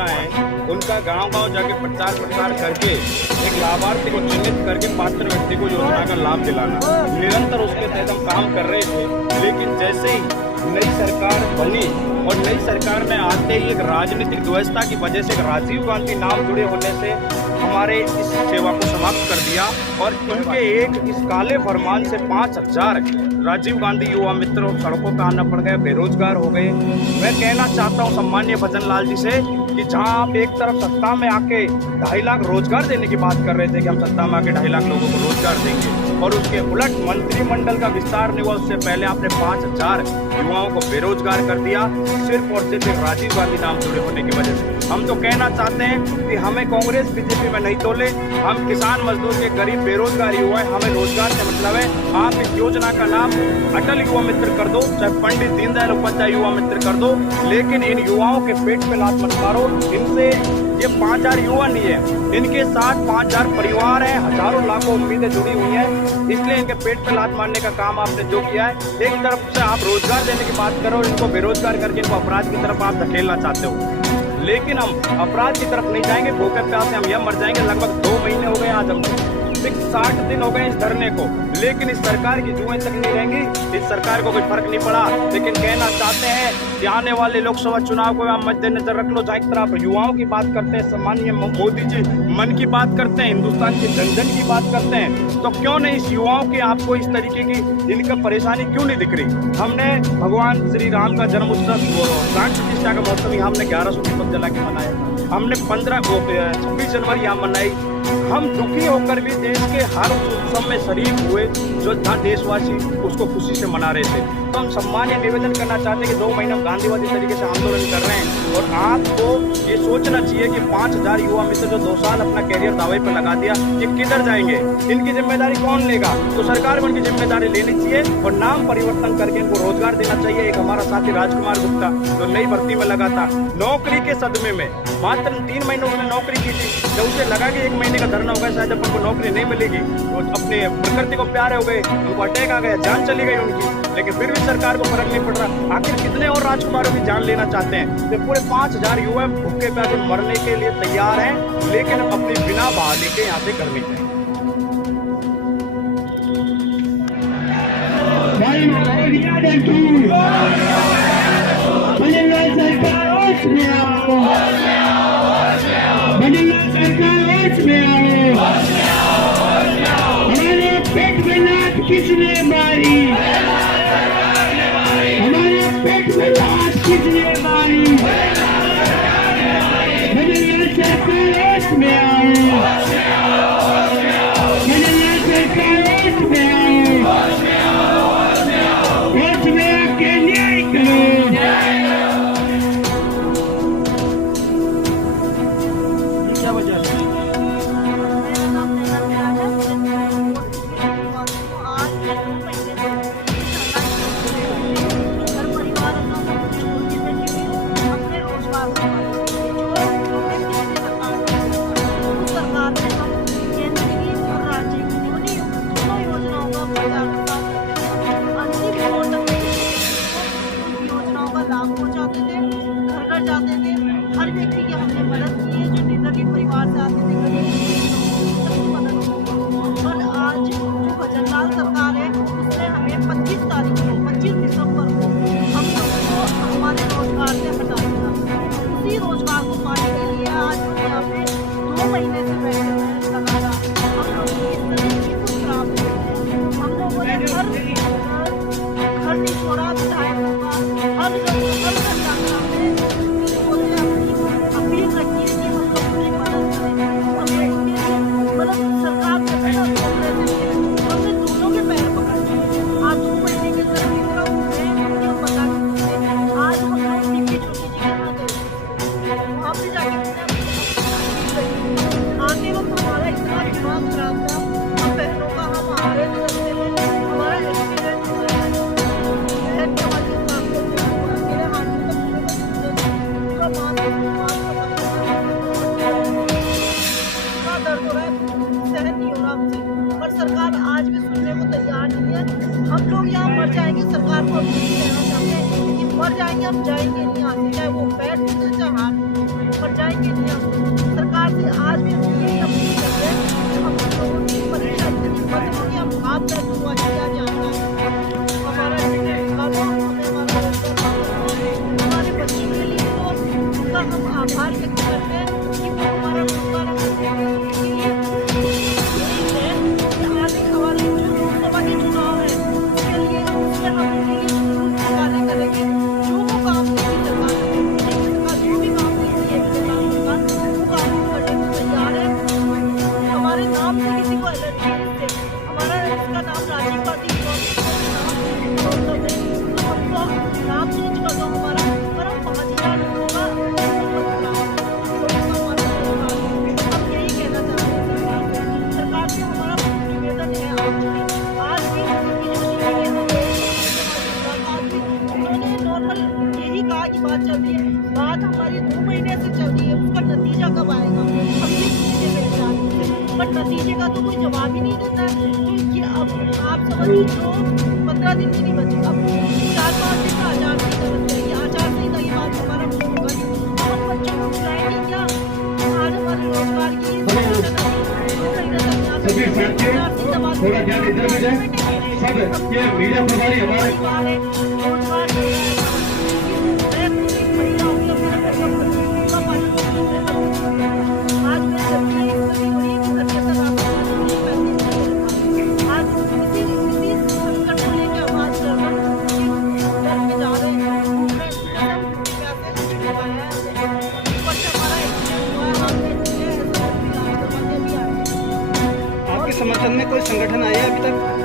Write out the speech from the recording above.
योजना है उनका गांव-गांव जाके प्रचार करके एक लाभार्थी को चिन्हित करके पात्र व्यक्ति को योजना का लाभ दिलाना, निरंतर उसके तहत हम काम कर रहे थे। लेकिन जैसे ही नई सरकार बनी और नई सरकार में आते ही एक राजनीतिक व्यवस्था की वजह से राजीव गांधी नाम जुड़े होने से हमारे इस सेवा को समाप्त कर दिया और इनके एक इस काले फरमान से 5000 राजीव गांधी युवा मित्र सड़कों पर आना पड़ गए, बेरोजगार हो गए। मैं कहना चाहता हूं सम्मानीय भजन लाल जी से कि जहां आप एक तरफ सत्ता में आके 2.5 लाख रोजगार देने की बात कर रहे थे कि हम सत्ता में आके 2.5 लाख लोगों को रोजगार देंगे और उसके उलट मंत्रिमंडल का विस्तार नहीं हुआ, उससे पहले आपने 5000 युवाओं को बेरोजगार कर दिया सिर्फ और सिर्फ राजीव गांधी नाम जुड़े होने की वजह से। हम तो कहना चाहते हैं कि हमें कांग्रेस बीजेपी में नहीं तोले, हम किसान मजदूर के गरीब बेरोजगार युवा हैं, हमें रोजगार से मतलब है। आप इस योजना का नाम अटल युवा मित्र कर दो, चाहे पंडित दीनदयाल उपाध्याय युवा मित्र कर दो, लेकिन इन युवाओं के पेट पे लात मत मारो। इनसे ये 5000 युवा नहीं है, इनके साथ 5000 परिवार हैं, हजारों लाखों उम्मीदें जुड़ी हुई हैं, इसलिए इनके पेट पे लात मारने का काम आपने जो किया है। एक तरफ से आप रोजगार देने की बात करो, इनको बेरोजगार करके इनको अपराध की तरफ आप धकेलना चाहते हो, लेकिन हम अपराध की तरफ नहीं जाएंगे। भूखे प्यासे हम यह मर जाएंगे। लगभग 2 महीने हो गए आज हमको, 60 दिन हो गए इस धरने को, लेकिन इस सरकार की जुएं तक नहीं रहेंगी। इस सरकार को कोई फर्क नहीं पड़ा। लेकिन कहना चाहते हैं कि आने वाले लोकसभा चुनाव को आप मद्देनजर रख लो। जहाँ एक तरफ युवाओं की बात करते हैं, सम्मानीय मोदी जी मन की बात करते हैं, हिंदुस्तान के जन जन की बात करते हैं, तो क्यों नहीं इस युवाओं की आपको इस तरीके की इनका परेशानी क्यों नहीं दिख रही? हमने भगवान श्री राम का जन्म उत्सव प्राण प्रतिष्ठा का महोत्सव यहाँ हमने 1100 दीपक जला के मनाया, हमने 26 जनवरी यहाँ मनाई। हम दुखी होकर भी देश के हर उत्सव में शरीक हुए जो देशवासी उसको खुशी से मना रहे थे। तो हम सम्मान्य निवेदन करना चाहते हैं कि 2 महीने हम गांधीवादी तरीके से आंदोलन कर रहे हैं और आपको ये सोचना चाहिए कि 5000 युवा मित्र जो 2 साल अपना कैरियर दावे पर लगा दिया, ये किधर जाएंगे? इनकी जिम्मेदारी कौन लेगा? तो सरकार को इनकी जिम्मेदारी लेनी चाहिए और नाम परिवर्तन करके इनको रोजगार देना चाहिए। एक हमारा साथी राजकुमार गुप्ता जो नई भर्ती में लगा था, नौकरी के सदमे में मात्र 3 महीने उसने नौकरी की थी, जब उसे लगा कि 1 महीने का धरना हो गया, शायद जब उनको नौकरी नहीं मिलेगी तो अपने प्रकृति को प्यारे हो गए, उनको अटैक आ गया, जान चली गई उनकी, लेकिन फिर भी सरकार को फर्क नहीं पड़ रहा। आखिर कितने और राजकुमारों की जान लेना चाहते हैं? तो पूरे 5000 युवा भूखे प्यासे मरने के लिए तैयार हैं, लेकिन अपनी बिना बहाली के यहाँ से घर नहीं जाएंगे। हमारे पेट में लात किसने मारी? हमारे पेट में लात किसने मारी? बदलना सरकार होश में आओ, बदलना सरकार होश में आओ, होश में आके न्याय करो। क्या वजह है? जाते थे, हर व्यक्ति की हमने मदद की है, जो निर्धन परिवार से आते थे सबकी मदद की। और आज जो भजनलाल सरकार है उसने हमें 25 तारीख को 25 दिसंबर को हम लोगों को हमारे रोजगार से हटा दिया। उसी रोजगार को पाने के लिए आज हम यहाँ पे 2 महीने से बैठे हुए हैं लगातार। हम लोग इस तरह की कुछ खराब है, हम लोगों ने घर नहीं छोड़ा, विधायकों का हर सरकार आज भी सुनने को तैयार नहीं है। हम लोग यहाँ मर जाएंगे, सरकार को अपनी कहना चाहते हैं कि मर जाएंगे, हम जाएंगे नहीं आगे, चाहे वो बैठ चाहे हाथ मर जाएंगे। हम आभार व्यक्त करते हैं कि वो हमारा रोजगार हमें के लिए आने वाले जो लोकसभा के चुनाव है उसके लिए उसमें हम उनके लिए कार्य करेंगे। जो वो काम नहीं सरकार जो भी काम नहीं है सरकार वो काम करने को तैयार है। हमारे नाम से किसी को एलर्जी है इससे, हमारा इसका नाम राजीव गांधी नाम चेंज कर दो हमारा, पर हम 5,000 लोगों का हम यही कहना चाहते हैं सरकार से हमारा निवेदन है आज भी उन्होंने नॉर्मल यही कहा कि बात चल रही है, बात हमारी 2 महीने से चल रही है, उसका नतीजा कब आएगा हम किस चीज़ से जानते हैं, पर नतीजे का तो कोई जवाब ही नहीं देता है। तो ये अब आप समझिए जो 15 दिन भी नहीं बचे, अब 4-5 दिन का आचार संहिता बन जाएगी, आचार संहिता की बात हमारा कुछ होगा नहीं, हम बच्चों को बुलाएंगे क्या आने वाले रोजगार की सभी साथियों थोड़ा ध्यान इधर में जाए, सब ये मीडिया प्रभारी हमारे आपके समर्थन में कोई संगठन आया है अभी तक?